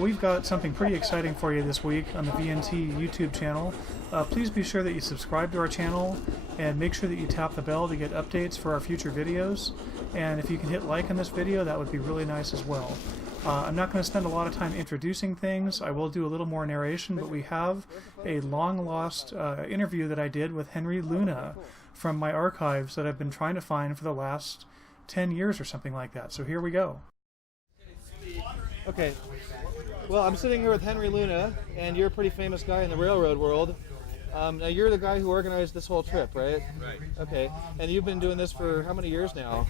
we've got something pretty exciting for you this week on the VNT YouTube channel. Please be sure that you subscribe to our channel and make sure that you tap the bell to get updates for our future videos. And if you can hit like on this video, that would be really nice as well. I'm not going to spend a lot of time introducing things. I will do a little more narration, but we have a long-lost interview that I did with Henry Luna from my archives that I've been trying to find for the last 10 years or something like that. So here we go. Okay, well, I'm sitting here with Henry Luna, and you're a pretty famous guy in the railroad world. Now, you're the guy who organized this whole trip, right? Right. Okay, and you've been doing this for how many years now?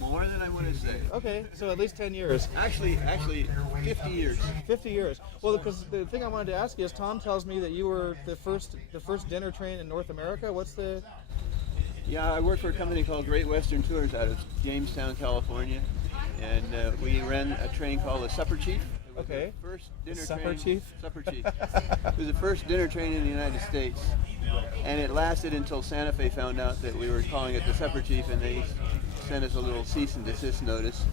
More than I want to say. Okay, so at least 10 years. Actually, 50 years. 50 years. Well, because the thing I wanted to ask you is, Tom tells me that you were the first dinner train in North America. What's the... Yeah, I worked for a company called Great Western Tours out of Jamestown, California, and we ran a train called the Supper Chief. It was Okay. the first dinner Supper train. Chief? Supper Chief. It was the first dinner train in the United States, and it lasted until Santa Fe found out that we were calling it the Supper Chief, and they sent us a little cease and desist notice,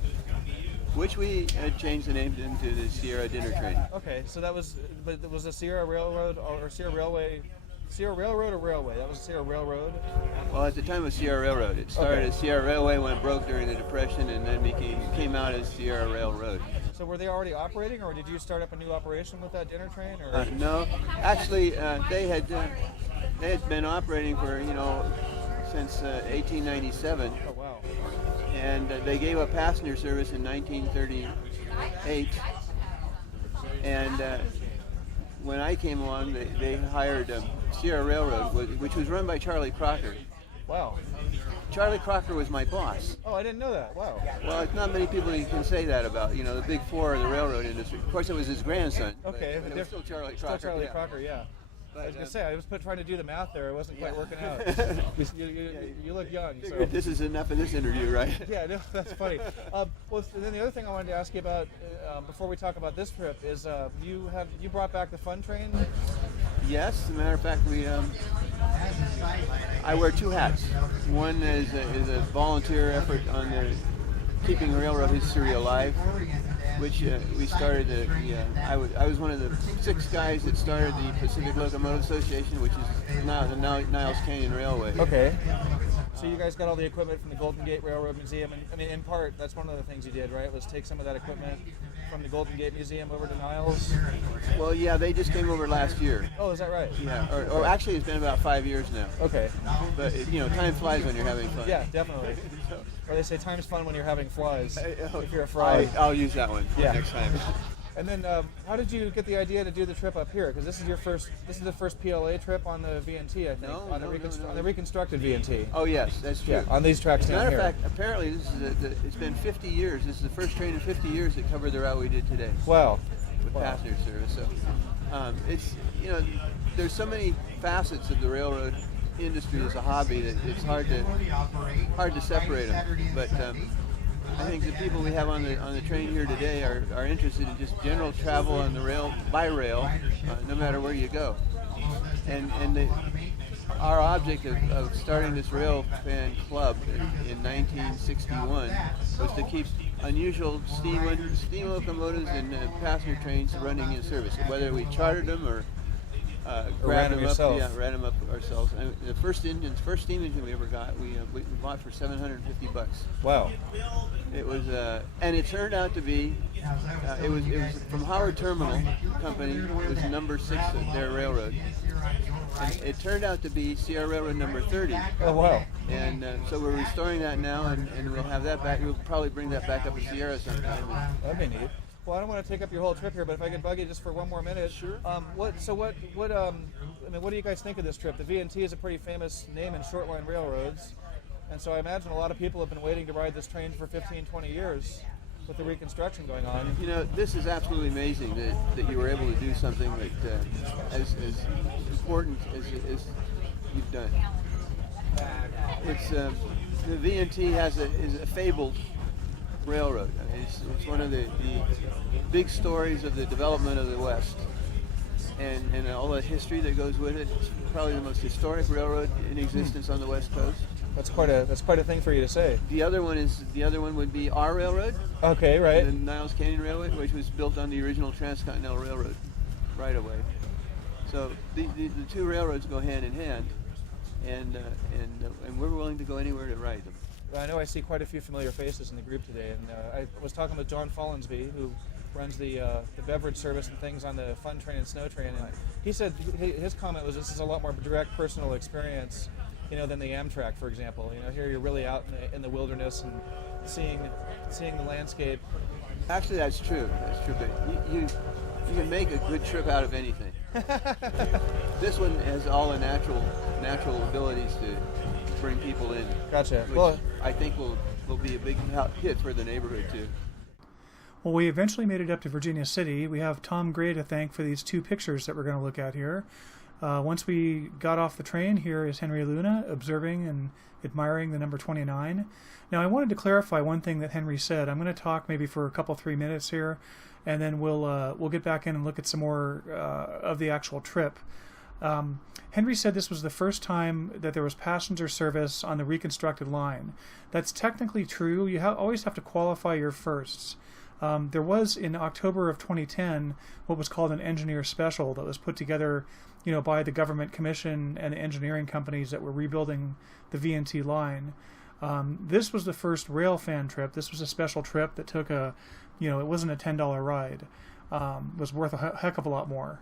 which we had changed the name into the Sierra Dinner Train. Okay, so that was, but it was a Sierra Railroad or Sierra Railway, Sierra Railroad or Railway? That was Sierra Railroad? Well, at the time it was Sierra Railroad. It started as Sierra Railway, went broke during the Depression, and then came out as Sierra Railroad. So were they already operating, or did you start up a new operation with that dinner train? Or? No, actually, they had been operating for since 1897. Oh wow! And they gave up passenger service in 1938. And when I came along, they hired Sierra Railroad, which was run by Charlie Crocker. Wow. Charlie Crocker was my boss. Oh, I didn't know that. Wow. Well, it's not many people you can say that about, the big four of the railroad industry. Of course, it was his grandson. Okay, but it was still Charlie Crocker. Still Charlie Crocker, yeah. But, I was going to say, I was trying to do the math there. It wasn't quite working out. You look young. So. This is enough of this interview, right? Yeah, no, that's funny. Well, then the other thing I wanted to ask you about before we talk about this trip is you brought back the fun train. Yes, as a matter of fact, I wear two hats. One is a volunteer effort on keeping railroad history alive, which we started. I was one of the 6 guys that started the Pacific Locomotive Association, which is now the Niles Canyon Railway. Okay. So you guys got all the equipment from the Golden Gate Railroad Museum, and I mean, in part, that's one of the things you did, right? Was take some of that equipment from the Golden Gate Museum over to Niles. Well, yeah, they just came over last year. Oh, is that right? Yeah, or actually, it's been about 5 years now. Okay. But time flies when you're having fun. Yeah, definitely. Or they say time's fun when you're having flies. If you're a frog. I'll use that one next time. And then, how did you get the idea to do the trip up here? Because this is the first PLA trip on the VNT, I think, on the reconstructed VNT. Oh yes, that's true. Yeah, on these tracks down Matter here. of fact, apparently it's been 50 years. This is the first train in 50 years that covered the route we did today. Wow. With passenger service. So, it's there's so many facets of the railroad industry as a hobby that it's hard to separate them. But I think the people we have on the train here today are interested in just general travel on the rail, by rail, no matter where you go. And our object of starting this rail fan club in 1961 was to keep unusual steam locomotives and passenger trains running in service, whether we chartered them or ran them yourself. Yeah, ran them up ourselves. And the first steam engine we ever got, we bought for $750. Wow. It was, and it turned out to be, it was from Howard Terminal Company. It was number 6 of their railroad. And it turned out to be Sierra Railroad number 30. Oh wow. And so we're restoring that now, and we'll have that back. We'll probably bring that back up to Sierra sometime. That'd be neat. Well, I don't want to take up your whole trip here, but if I could bug you just for one more minute. Sure. What do you guys think of this trip? The VNT is a pretty famous name in short line railroads, and so I imagine a lot of people have been waiting to ride this train for 15, 20 years with the Reconstruction going on. This is absolutely amazing that you were able to do something that as important as you've done. It's the VNT is a fabled railroad. I mean, it's one of the big stories of the development of the West. and all the history that goes with it. It's probably the most historic railroad in existence on the West Coast. That's quite a thing for you to say. The other one would be our railroad. Okay, right. The Niles Canyon Railway, which was built on the original Transcontinental Railroad right away. So the two railroads go hand in hand, and we're willing to go anywhere to ride them. I know I see quite a few familiar faces in the group today, and I was talking with John Follansby, who runs the beverage service and things on the Fun Train and Snow Train, and he said his comment was this is a lot more direct personal experience, than the Amtrak, for example. Here you're really out in the wilderness and seeing the landscape. Actually, that's true. That's true. But you can make a good trip out of anything. This one has all the natural abilities to bring people in. Gotcha. Which Well, I think will be a big hit for the neighborhood too. Well, we eventually made it up to Virginia City. We have Tom Gray to thank for these two pictures that we're going to look at here. Once we got off the train, here is Henry Luna observing and admiring the number 29. Now, I wanted to clarify one thing that Henry said. I'm going to talk maybe for a couple, 3 minutes here, and then we'll get back in and look at some more of the actual trip. Henry said this was the first time that there was passenger service on the reconstructed line. That's technically true. You always have to qualify your firsts. There was, in October of 2010, what was called an engineer special that was put together by the government commission and the engineering companies that were rebuilding the VNT line. This was the first rail fan trip. This was a special trip that took it wasn't a $10 ride. It was worth a heck of a lot more.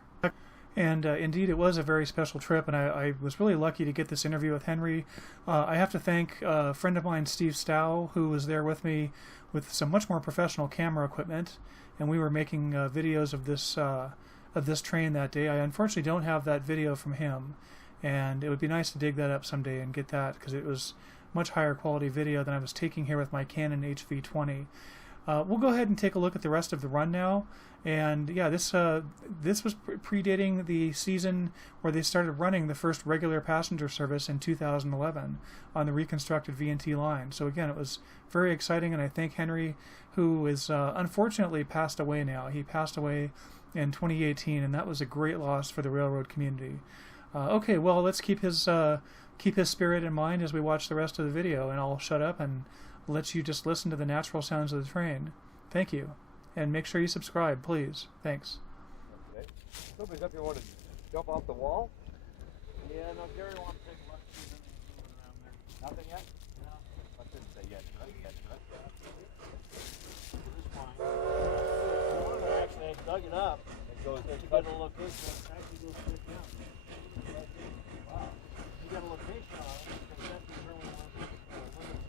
And indeed, it was a very special trip, and I was really lucky to get this interview with Henry. I have to thank a friend of mine, Steve Stow, who was there with me with some much more professional camera equipment, and we were making videos of this train that day. I unfortunately don't have that video from him, and it would be nice to dig that up someday and get that, because it was much higher quality video than I was taking here with my Canon HV20. We'll go ahead and take a look at the rest of the run now. And yeah, this was predating the season where they started running the first regular passenger service in 2011 on the reconstructed VNT line. So again, it was very exciting, and I thank Henry, who is unfortunately passed away now. He passed away in 2018, and that was a great loss for the railroad community. Okay, well, let's keep his spirit in mind as we watch the rest of the video, and I'll shut up and let you just listen to the natural sounds of the train. Thank you. And make sure you subscribe, please. Thanks. Okay. Nobody's up here want to jump off the wall? Yeah, no, Gary wants to take left around there. Nothing yet? No. I shouldn't say yet. This is fine. Actually, I dug it up. It goes to get a location. It actually goes straight down. Wow. You got a location on it. Because that determines what the limits of the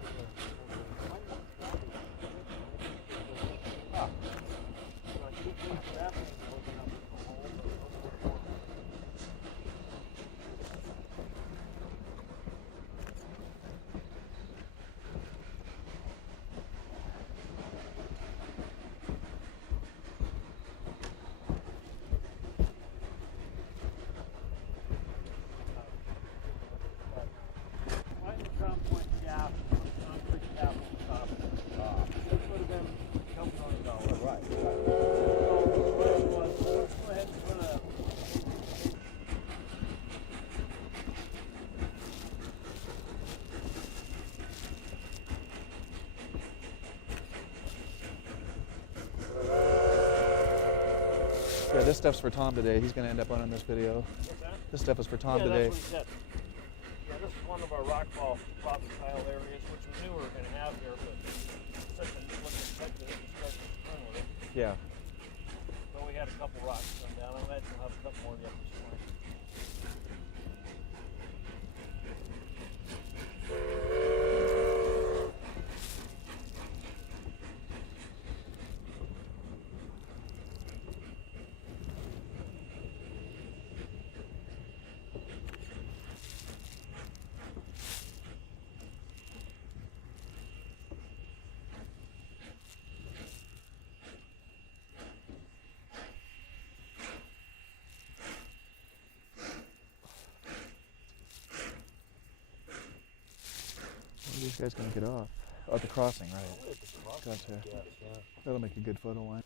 Yeah, this stuff's for Tom today. He's going to end up on this video. What's that? This stuff is for Tom Yeah, today. that's what he said. Yeah, this is one of our rockfall profit tile areas, which we knew we were going to have here, but such a looking effective construction spring with it. Yeah. But we had a couple rocks come down. I imagine we'll have a couple more yet this spring. These guys going to get off? Oh, at the crossing, right. Gotcha. Yeah. That'll make a good photo line.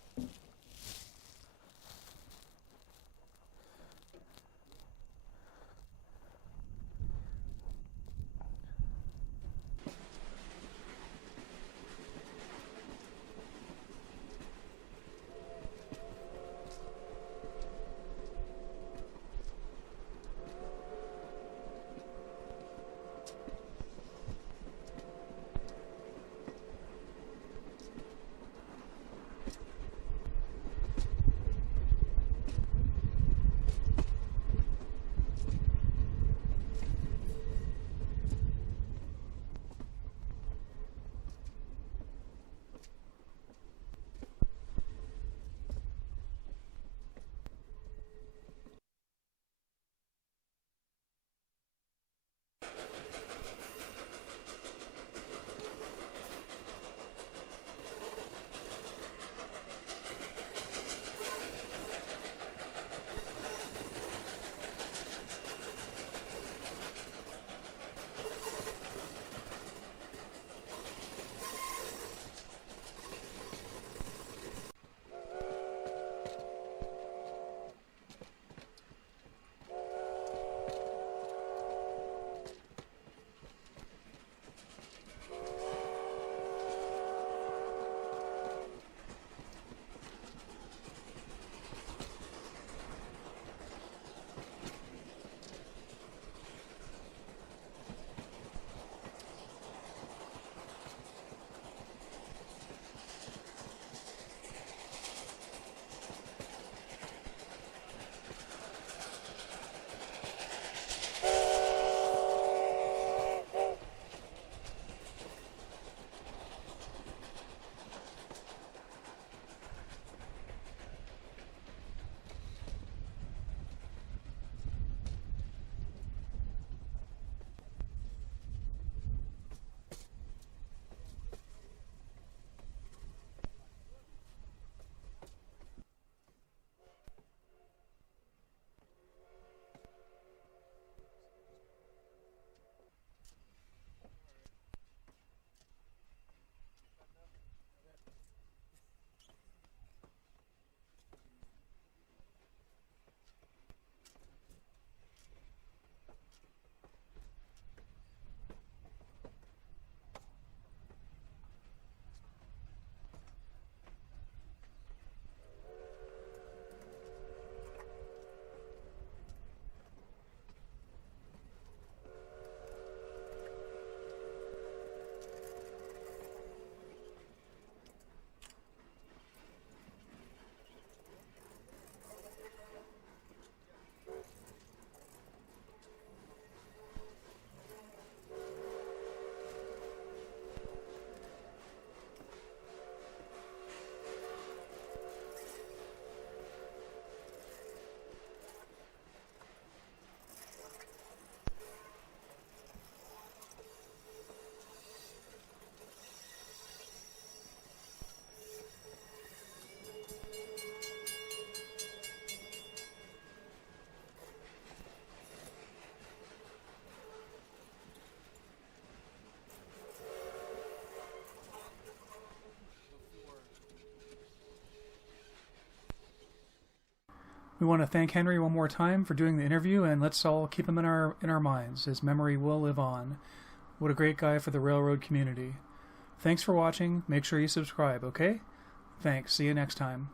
We want to thank Henry one more time for doing the interview, and let's all keep him in our minds. His memory will live on. What a great guy for the railroad community. Thanks for watching. Make sure you subscribe, okay? Thanks. See you next time.